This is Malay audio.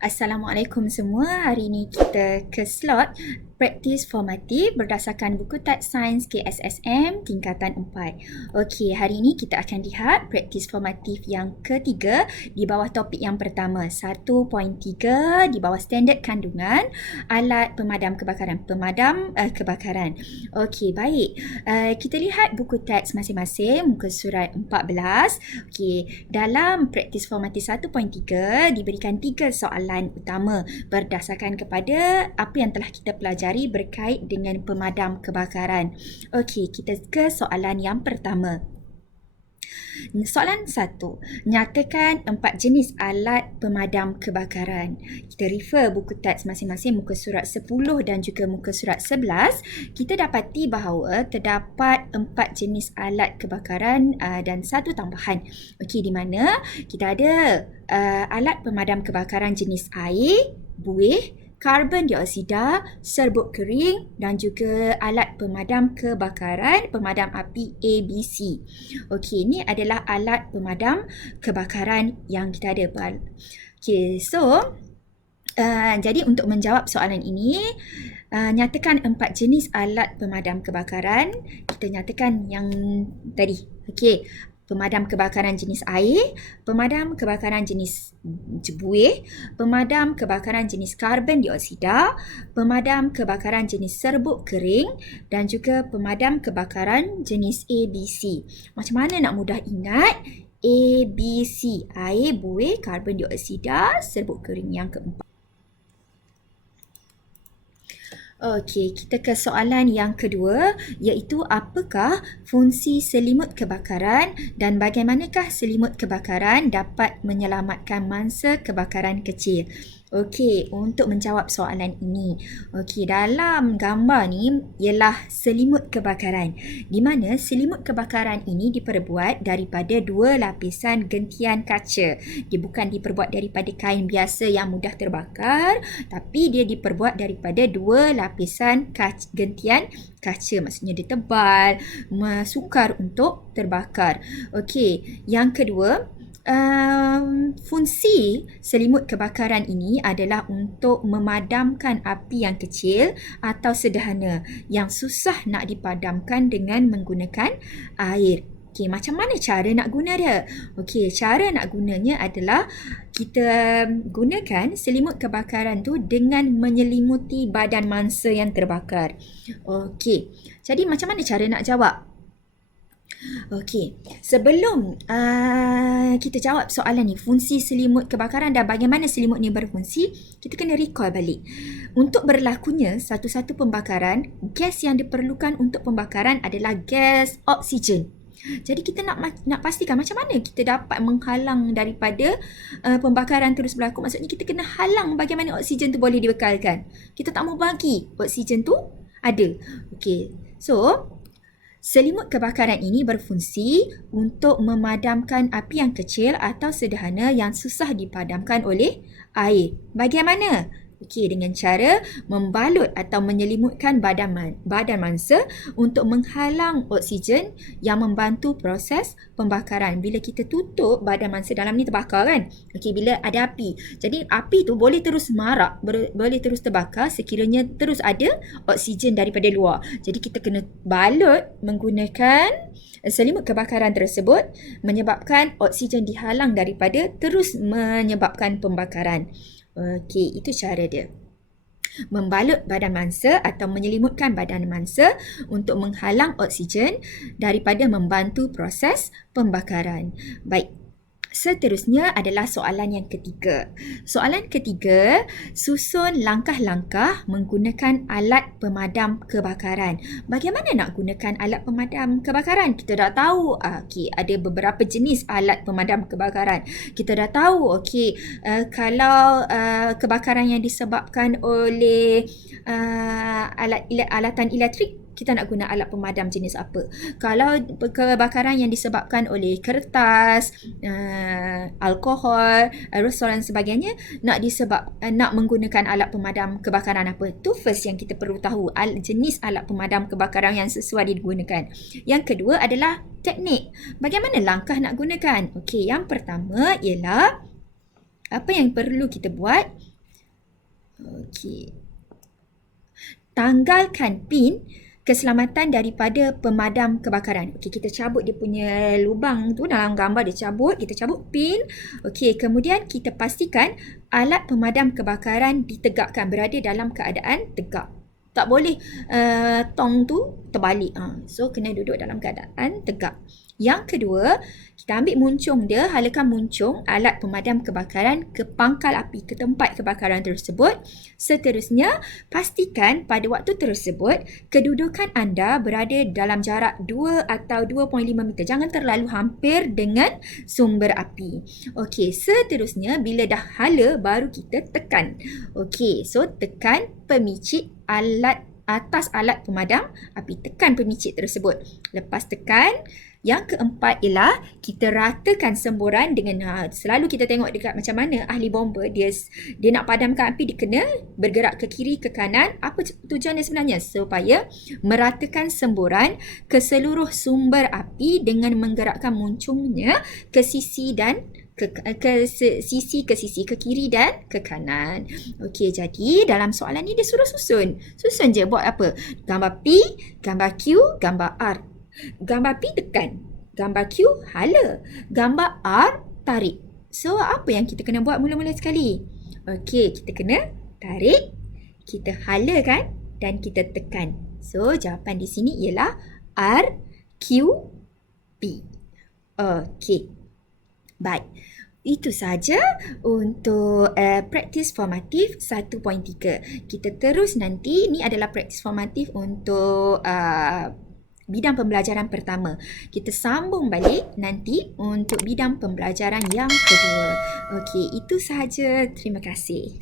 Assalamualaikum semua. Hari ini kita ke slot praktis formatif berdasarkan buku teks sains KSSM tingkatan 4. Okey, hari ini kita akan lihat praktis formatif yang ketiga di bawah topik yang pertama, 1.3 di bawah standard kandungan alat pemadam kebakaran. Kebakaran. Okey, baik. Kita lihat buku teks masing-masing, muka surat 14. Okey, dalam praktis formatif 1.3 diberikan 3 soalan utama berdasarkan kepada apa yang telah kita pelajari berkait dengan pemadam kebakaran. Okey, kita ke soalan yang pertama. Soalan 1. Nyatakan 4 jenis alat pemadam kebakaran. Kita refer buku teks masing-masing muka surat 10 dan juga muka surat 11. Kita dapati bahawa terdapat 4 jenis alat kebakaran dan satu tambahan. Okey, di mana kita ada alat pemadam kebakaran jenis air, buih, karbon dioksida, serbuk kering dan juga alat pemadam kebakaran, pemadam api ABC. Okey, ini adalah alat pemadam kebakaran yang kita ada. Okey, so jadi untuk menjawab soalan ini, nyatakan 4 jenis alat pemadam kebakaran. Kita nyatakan yang tadi. Okey, pemadam kebakaran jenis air, pemadam kebakaran jenis buih, pemadam kebakaran jenis karbon dioksida, pemadam kebakaran jenis serbuk kering dan juga pemadam kebakaran jenis ABC. Macam mana nak mudah ingat? ABC, air, buih, karbon dioksida, serbuk kering yang keempat. Okey, kita ke soalan yang kedua, iaitu apakah fungsi selimut kebakaran dan bagaimanakah selimut kebakaran dapat menyelamatkan mangsa kebakaran kecil. Okey, untuk menjawab soalan ini. Okey, dalam gambar ni ialah selimut kebakaran. Di mana selimut kebakaran ini diperbuat daripada 2 lapisan gentian kaca. Dia bukan diperbuat daripada kain biasa yang mudah terbakar, tapi dia diperbuat daripada 2 lapisan gentian kaca. Maksudnya dia tebal, sukar untuk terbakar. Okey, yang kedua, fungsi selimut kebakaran ini adalah untuk memadamkan api yang kecil atau sederhana yang susah nak dipadamkan dengan menggunakan air. Okey, macam mana cara nak guna dia? Okey, cara nak gunanya adalah kita gunakan selimut kebakaran tu dengan menyelimuti badan mangsa yang terbakar. Okey, jadi macam mana cara nak jawab? Okey, sebelum kita jawab soalan ni, fungsi selimut kebakaran dan bagaimana selimut ni berfungsi, kita kena recall balik. Untuk berlakunya satu-satu pembakaran, gas yang diperlukan untuk pembakaran adalah gas oksigen. Jadi kita nak pastikan macam mana kita dapat menghalang daripada pembakaran terus berlaku. Maksudnya kita kena halang bagaimana oksigen tu boleh dibekalkan. Kita tak mau bagi oksigen tu ada. Okey, so selimut kebakaran ini berfungsi untuk memadamkan api yang kecil atau sederhana yang susah dipadamkan oleh air. Bagaimana? Okey, dengan cara membalut atau menyelimutkan badan mangsa untuk menghalang oksigen yang membantu proses pembakaran. Bila kita tutup badan mangsa, dalam ni terbakar kan? Okey, bila ada api. Jadi api tu boleh terus marak, boleh terus terbakar sekiranya terus ada oksigen daripada luar. Jadi kita kena balut menggunakan selimut kebakaran tersebut menyebabkan oksigen dihalang daripada terus menyebabkan pembakaran. Okey, itu cara dia. Membalut badan mangsa atau menyelimutkan badan mangsa untuk menghalang oksigen daripada membantu proses pembakaran. Baik. Seterusnya adalah soalan yang ketiga. Soalan ketiga, susun langkah-langkah menggunakan alat pemadam kebakaran. Bagaimana nak gunakan alat pemadam kebakaran? Kita dah tahu ada beberapa jenis alat pemadam kebakaran. Kita dah tahu kalau kebakaran yang disebabkan oleh alatan elektrik, kita nak guna alat pemadam jenis apa. Kalau kebakaran yang disebabkan oleh kertas, alkohol, aerosol dan sebagainya, nak menggunakan alat pemadam kebakaran apa. Tu first yang kita perlu tahu, jenis alat pemadam kebakaran yang sesuai digunakan. Yang kedua adalah teknik. Bagaimana langkah nak gunakan? Okey, yang pertama ialah apa yang perlu kita buat? Okey. Tanggalkan pin keselamatan daripada pemadam kebakaran. Okey, kita cabut dia punya lubang tu dalam gambar dia cabut. Kita cabut pin. Okey, kemudian kita pastikan alat pemadam kebakaran ditegakkan, berada dalam keadaan tegak. Tak boleh tong tu terbalik. So, kena duduk dalam keadaan tegak. Yang kedua, kita ambil muncung dia, halakan muncung alat pemadam kebakaran ke pangkal api, ke tempat kebakaran tersebut. Seterusnya, pastikan pada waktu tersebut, kedudukan anda berada dalam jarak 2 atau 2.5 meter. Jangan terlalu hampir dengan sumber api. Okey, seterusnya, bila dah hala, baru kita tekan. Okey, so tekan pemicit atas alat pemadam api. Tekan pemicit tersebut. Lepas tekan, yang keempat ialah kita ratakan semburan dengan selalu kita tengok dekat macam mana ahli bomba dia nak padamkan api, dia kena bergerak ke kiri ke kanan. Apa tujuannya sebenarnya? Supaya meratakan semburan ke seluruh sumber api dengan menggerakkan muncungnya ke sisi dan ke sisi, ke kiri dan ke kanan. Okey, jadi dalam soalan ni dia suruh susun. Susun je, buat apa? Gambar P, gambar Q, gambar R. Gambar P tekan, gambar Q hala, gambar R tarik. So, apa yang kita kena buat mula-mula sekali? Okey, kita kena tarik, kita hala kan, dan kita tekan. So, jawapan di sini ialah R, Q, P. Okey. Baik. Itu saja untuk praktis formatif 1.3. Kita terus nanti, ni adalah praktis formatif untuk bidang pembelajaran pertama. Kita sambung balik nanti untuk bidang pembelajaran yang kedua. Okey, itu sahaja. Terima kasih.